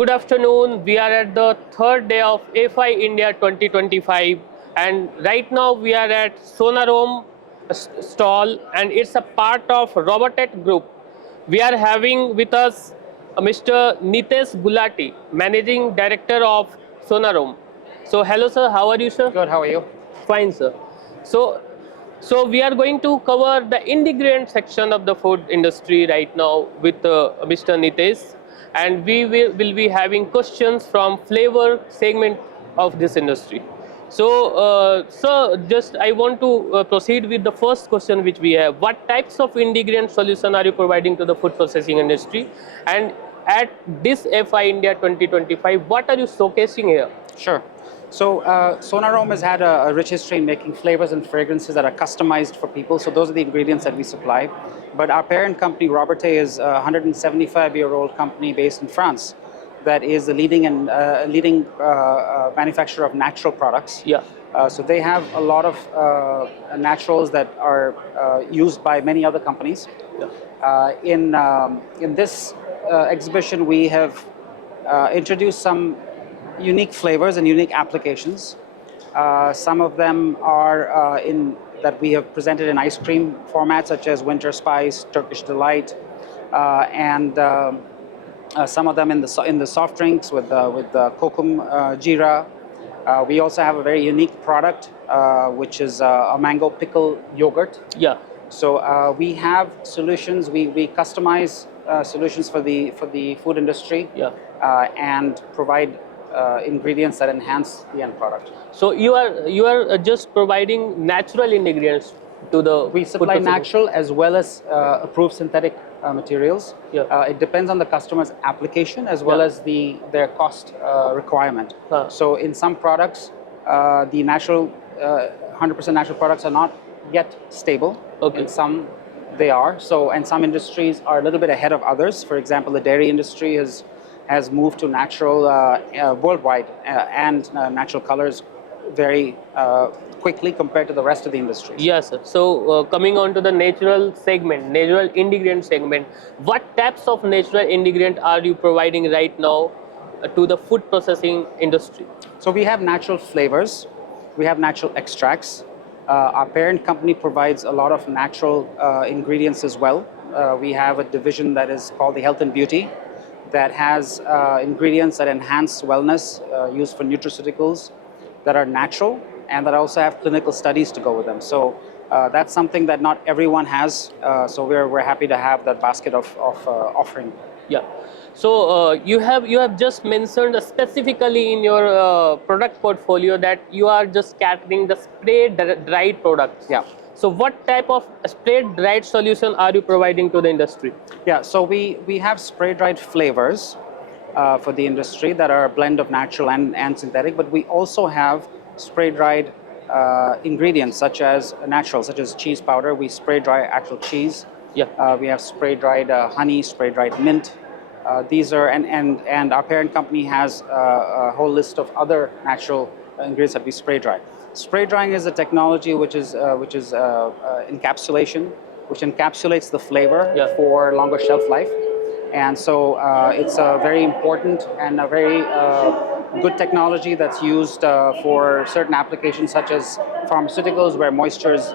Good afternoon. We are at the third day of FI India 2025, and right now we are at Sonarome stall, and it's a part of Robotet Group. We are having with us Mr. Nitesh Gulhati, Managing Director of Sonarome. So, hello sir, how are you, sir? Good, how are you? Fine, sir. So, so we are going to cover the ingredient section of the food industry right now with Mr. Nitesh, and we will be having questions from flavor segment of this industry. So, sir, just I want to proceed with the first question which we have. What types of ingredient solution are you providing to the food processing industry? And at this FI India 2025, what are you showcasing here? Sure. So Sonarome has had a rich history in making flavors and fragrances that are customized for people. So those are the ingredients that we supply. But our parent company, Robertet, is a 175-year-old company based in France that is the leading manufacturer of natural products. Yeah. So they have a lot of naturals that are used by many other companies. Yeah. In this exhibition, we have introduced some unique flavors and unique applications. Some of them are that we have presented in ice cream formats, such as Winter Spice, Turkish Delight, and some of them in the soft drinks with Kokum Jira. We also have a very unique product, which is a mango pickle yogurt. Yeah. So we have solutions. We customize solutions for the food industry. Yeah. And provide ingredients that enhance the end product. So you are just providing natural ingredients to the. We supply natural as well as approved synthetic materials. Yeah. It depends on the customer's application as well as their cost requirement. So in some products, the natural 100% natural products are not yet stable. Okay. In some they are. So and some industries are a little bit ahead of others. For example, the dairy industry has moved to natural worldwide and natural colors very quickly compared to the rest of the industry. Yes, sir. So coming on to the natural segment, natural ingredient segment, what types of natural ingredient are you providing right now to the food processing industry? So we have natural flavors, we have natural extracts. Our parent company provides a lot of natural ingredients as well. We have a division that is called the Health and Beauty, that has ingredients that enhance wellness, used for nutraceuticals, that are natural, and that also have clinical studies to go with them. So that's something that not everyone has. So we're happy to have that basket of offering. Yeah. So you have just mentioned specifically in your product portfolio that you are just catering the spray dried products. Yeah. So what type of spray dried solution are you providing to the industry? Yeah, so we have spray dried flavors for the industry that are a blend of natural and synthetic, but we also have spray dried ingredients such as cheese powder. We spray dry actual cheese. Yeah. We have spray dried honey, spray dried mint. These are and our parent company has a whole list of other natural ingredients that we spray dry. Spray drying is a technology which is encapsulation, which encapsulates the flavor for longer shelf life, and so it's a very important and a very good technology that's used for certain applications such as pharmaceuticals, where moisture is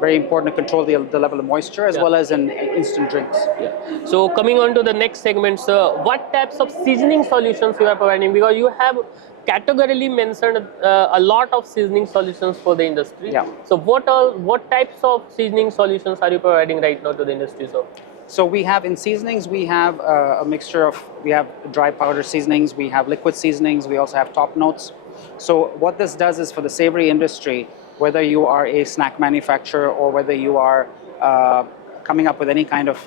very important to control the level of moisture, as well as in instant drinks. Yeah. So coming on to the next segment, sir, what types of seasoning solutions you are providing? Because you have categorically mentioned a lot of seasoning solutions for the industry. Yeah. So what types of seasoning solutions are you providing right now to the industry, sir? So we have in seasonings, we have a mixture of, we have dry powder seasonings, we have liquid seasonings, we also have top notes. So what this does is for the savory industry, whether you are a snack manufacturer or whether you are coming up with any kind of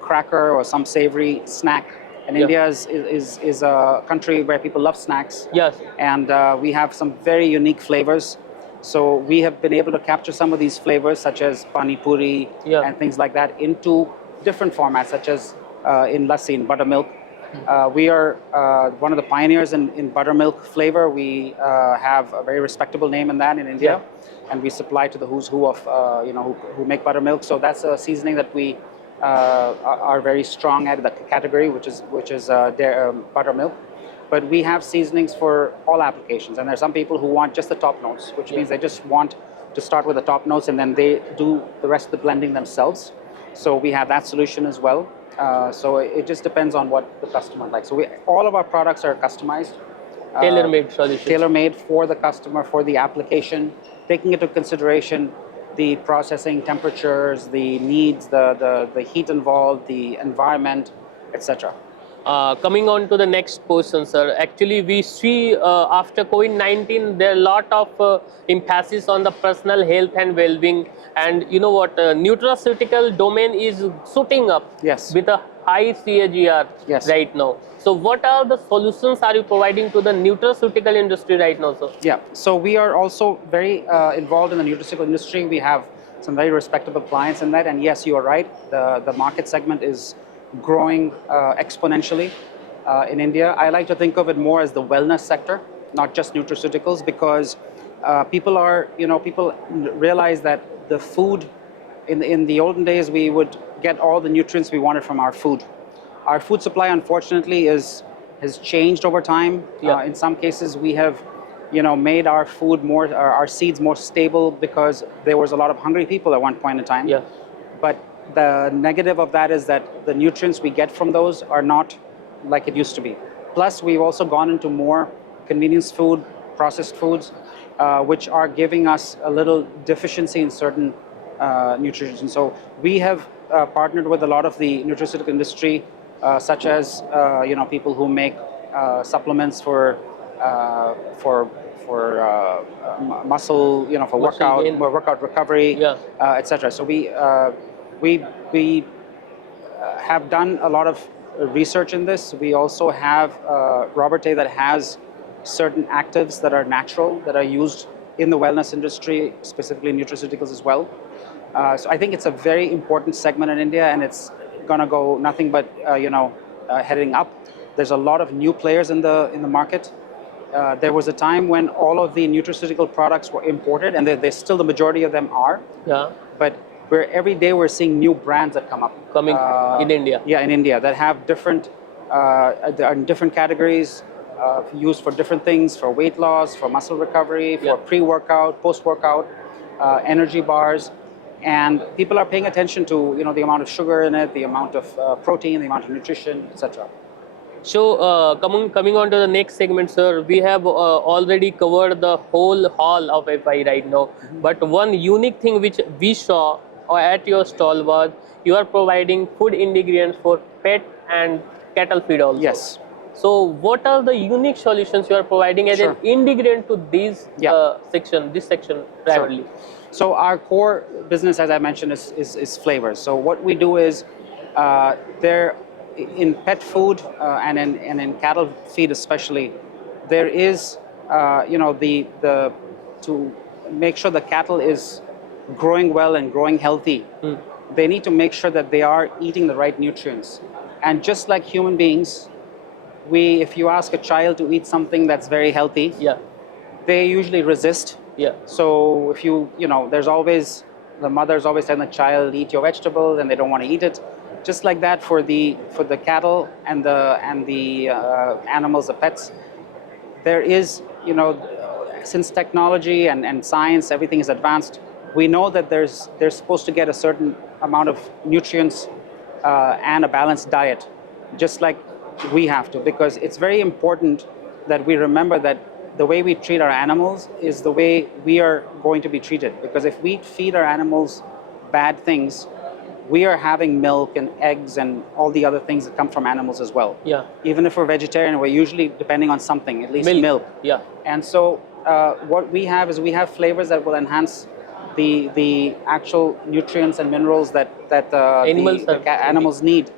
cracker or some savory snack. And India is a country where people love snacks. Yes. And we have some very unique flavors. So we have been able to capture some of these flavors, such as pani puri and things like that, into different formats, such as in lassi, in buttermilk. We are one of the pioneers in buttermilk flavor. We have a very respectable name in that in India. Yeah. And we supply to the who's who of who make buttermilk. So that's a seasoning that we are very strong at the category, which is buttermilk. But we have seasonings for all applications, and there are some people who want just the top notes, which means they just want to start with the top notes and then they do the rest of the blending themselves. So we have that solution as well. So it just depends on what the customer likes. So all of our products are customized, Tailor-made solutions. tailor-made for the customer, for the application, taking into consideration the processing temperatures, the needs, the heat involved, the environment, etc. Coming on to the next question, sir. Actually, we see after COVID-19, there are a lot of emphasis on the personal health and well-being. And you know what? Nutraceutical domain is shooting up Yes. with a high CAGR Yes. right now. So, what are the solutions are you providing to the nutraceutical industry right now, sir? Yeah, so we are also very involved in the nutraceutical industry. We have some very respectable clients in that, and yes, you are right. The market segment is growing exponentially in India. I like to think of it more as the wellness sector, not just nutraceuticals, because people realize that the food in the olden days we would get all the nutrients we wanted from our food. Our food supply, unfortunately, has changed over time. Yeah. In some cases, we have, made our food more, our seeds more stable because there was a lot of hungry people at one point in time. Yeah. But the negative of that is that the nutrients we get from those are not like it used to be. Plus, we've also gone into more convenience food, processed foods, which are giving us a little deficiency in certain nutrition. So we have partnered with a lot of the nutraceutical industry, such as people who make supplements for muscle, for workout recovery, Yeah. etc. So we have done a lot of research in this. We also have Robertet that has certain actives that are natural, that are used in the wellness industry, specifically nutraceuticals as well. So I think it's a very important segment in India, and it's going to go nothing but heading up. There's a lot of new players in the market. There was a time when all of the nutraceutical products were imported, and they still the majority of them are. Yeah. But every day we're seeing new brands that come up. Coming in India. Yeah, in India, that have different, there are different categories used for different things, for weight loss, for muscle recovery, for pre-workout, post-workout, energy bars. And people are paying attention to the amount of sugar in it, the amount of protein, the amount of nutrition, etc. So coming on to the next segment, sir, we have already covered the whole hall of FI right now. Mm-hmm. But one unique thing which we saw at your stall was you are providing food ingredients for pet and cattle feed also. Yes. So what are the unique solutions you are providing as Sure. an ingredient to this section primarily? Sure. So our core business, as I mentioned, is flavors. So what we do is there in pet food and in cattle feed especially, there is to make sure the cattle is growing well and growing healthy. They need to make sure that they are eating the right nutrients. And just like human beings, if you ask a child to eat something that's very healthy, they usually resist. Yeah. So if the mother's always telling the child, eat your vegetables, and they don't want to eat it. Just like that for the cattle and the animals, the pets, there is, since technology and science, everything is advanced, we know that they're supposed to get a certain amount of nutrients and a balanced diet, just like we have to, because it's very important that we remember that the way we treat our animals is the way we are going to be treated. Because if we feed our animals bad things, we are having milk and eggs and all the other things that come from animals as well. Yeah. Even if we're vegetarian, we're usually depending on something, at least milk. Yeah. And so what we have is we have flavors that will enhance the actual nutrients and minerals that animals need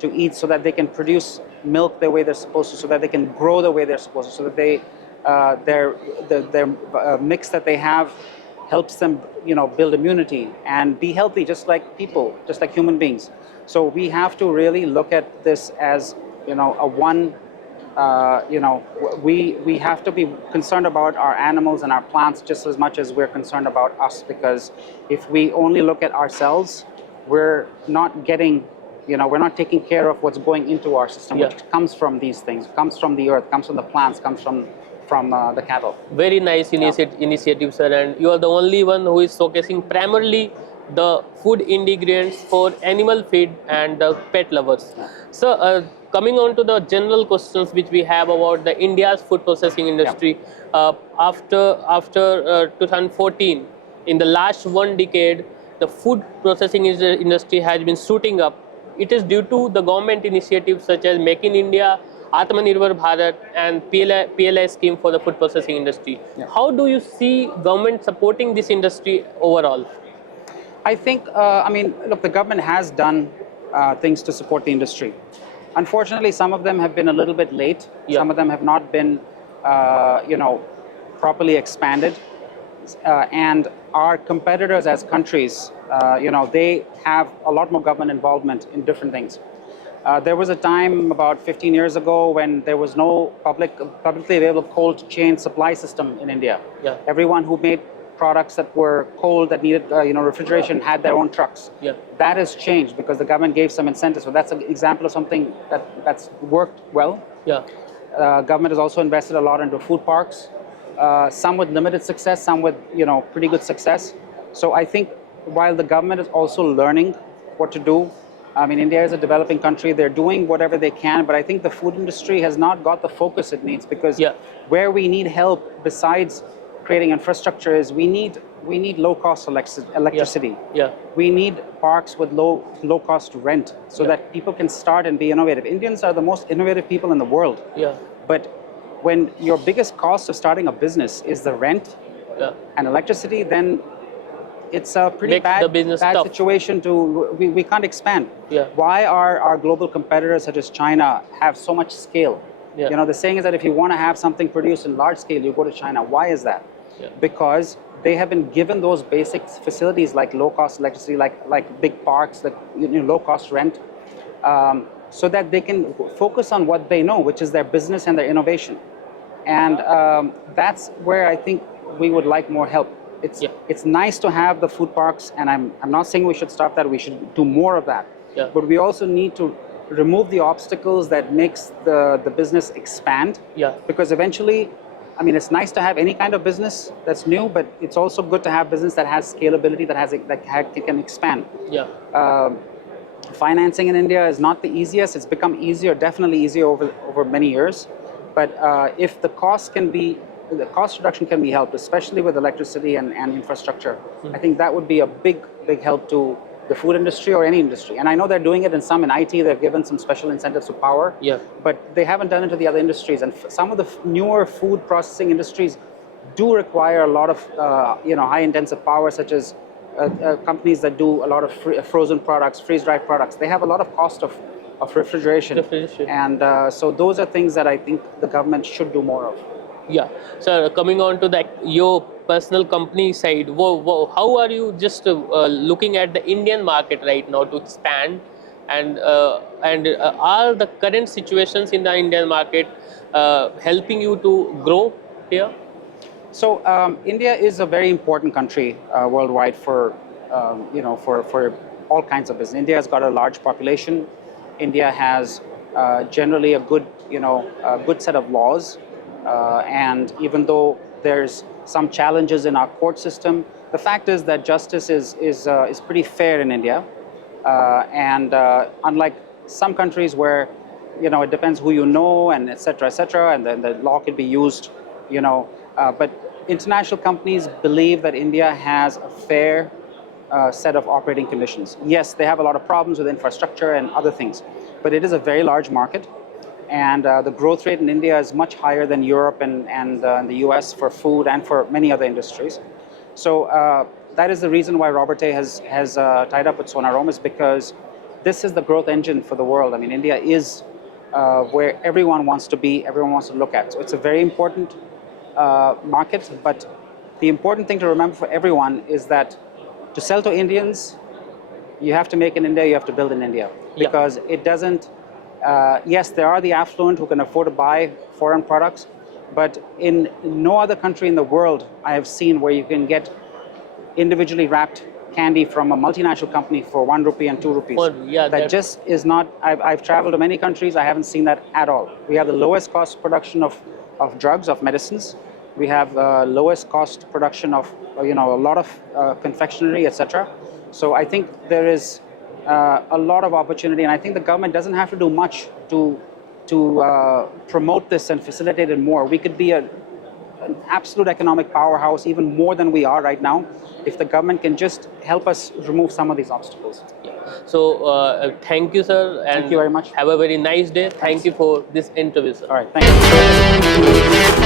to eat, so that they can produce milk the way they're supposed to, so that they can grow the way they're supposed to, so that their mix that they have helps them, build immunity and be healthy, just like people, just like human beings. So we have to really look at this as, we have to be concerned about our animals and our plants just as much as we're concerned about us. Because if we only look at ourselves, we're not getting, we're not taking care of what's going into our system, Yeah. which comes from these things, comes from the earth, comes from the plants, comes from the cattle. Very nice initiative, sir. And you are the only one who is showcasing primarily the food ingredients for animal feed and the pet lovers. Yeah. So, coming on to the general questions which we have about the India's food processing industry, after 2014, in the last one decade, the food processing industry has been shooting up. It is due to the government initiatives such as Make in India, Atmanirbhar Bharat, and PLI scheme for the food processing industry. Yeah. How do you see government supporting this industry overall? I think, look, the government has done things to support the industry. Unfortunately, some of them have been a little bit late. Yeah. Some of them have not been, properly expanded. And our competitors as countries, they have a lot more government involvement in different things. There was a time about 15 years ago when there was no publicly available cold chain supply system in India. Yeah. Everyone who made products that were cold, that needed refrigeration, had their own trucks. Yeah. That has changed because the government gave some incentives. So that's an example of something that's worked well. Yeah. Government has also invested a lot into food parks. Some with limited success, some with pretty good success. So I think while the government is also learning what to do, India is a developing country. They're doing whatever they can, but I think the food industry has not got the focus it needs, because where we need help besides creating infrastructure is we need low-cost electricity. Yeah. We need parks with low-cost rent so that people can start and be innovative. Indians are the most innovative people in the world. Yeah. But when your biggest cost of starting a business is the rent and electricity, then it's a pretty Makes the business bad tough. situation we can't expand. Yeah. Why are our global competitors such as China have so much scale? Yeah. The saying is that if you want to have something produced in large scale, you go to China. Why is that? Yeah. Because they have been given those basic facilities like low-cost electricity, like big parks, like low-cost rent, so that they can focus on what they know, which is their business and their innovation. And that's where I think we would like more help. It's nice to have the food parks, and I'm not saying we should stop that. We should do more of that. Yeah. But we also need to remove the obstacles that makes the business expand. Yeah. Because eventually, it's nice to have any kind of business that's new, but it's also good to have business that has scalability, that can expand. Yeah. Financing in India is not the easiest. It's become easier, definitely easier over many years. But if the cost reduction can be helped, especially with electricity and infrastructure, I think that would be a big help to the food industry or any industry. And I know they're doing it in IT. They've given some special incentives to power, but they haven't done it to the other industries. And some of the newer food processing industries do require a lot of high intensive power, such as companies that do a lot of frozen products, freeze-dried products. They have a lot of cost of refrigeration. And so those are things that I think the government should do more of. Yeah. So coming on to your personal company side, how are you just looking at the Indian market right now to expand, and are the current situations in the Indian market helping you to grow here? So India is a very important country worldwide for all kinds of business. India has got a large population. India has generally a good set of laws. And even though there's some challenges in our court system, the fact is that justice is pretty fair in India. And unlike some countries where it depends who you know, and et cetera, and then the law can be used, but international companies believe that India has a fair set of operating conditions. Yes, they have a lot of problems with infrastructure and other things, but it is a very large market. And the growth rate in India is much higher than Europe and the US for food and for many other industries. So that is the reason why Robert A has tied up with Sonarome, is because this is the growth engine for the world. India is where everyone wants to be, everyone wants to look at. So it's a very important market, but the important thing to remember for everyone is that to sell to Indians, you have to make in India, you have to build in India. Because it doesn't, yes, there are the affluent who can afford to buy foreign products, but in no other country in the world I have seen where you can get individually wrapped candy from a multinational company for 1 rupee and 2 rupees. Well, yeah, that just is not. I've traveled to many countries. I haven't seen that at all. We have the lowest cost production of drugs, of medicines. We have lowest cost production of a lot of confectionery, etc. So I think there is a lot of opportunity, and I think the government doesn't have to do much to promote this and facilitate it more. We could be an absolute economic powerhouse, even more than we are right now, if the government can just help us remove some of these obstacles. So thank you, sir, and Thank you very much. have a very nice day. Thank you for this interview, sir. All right, thank you.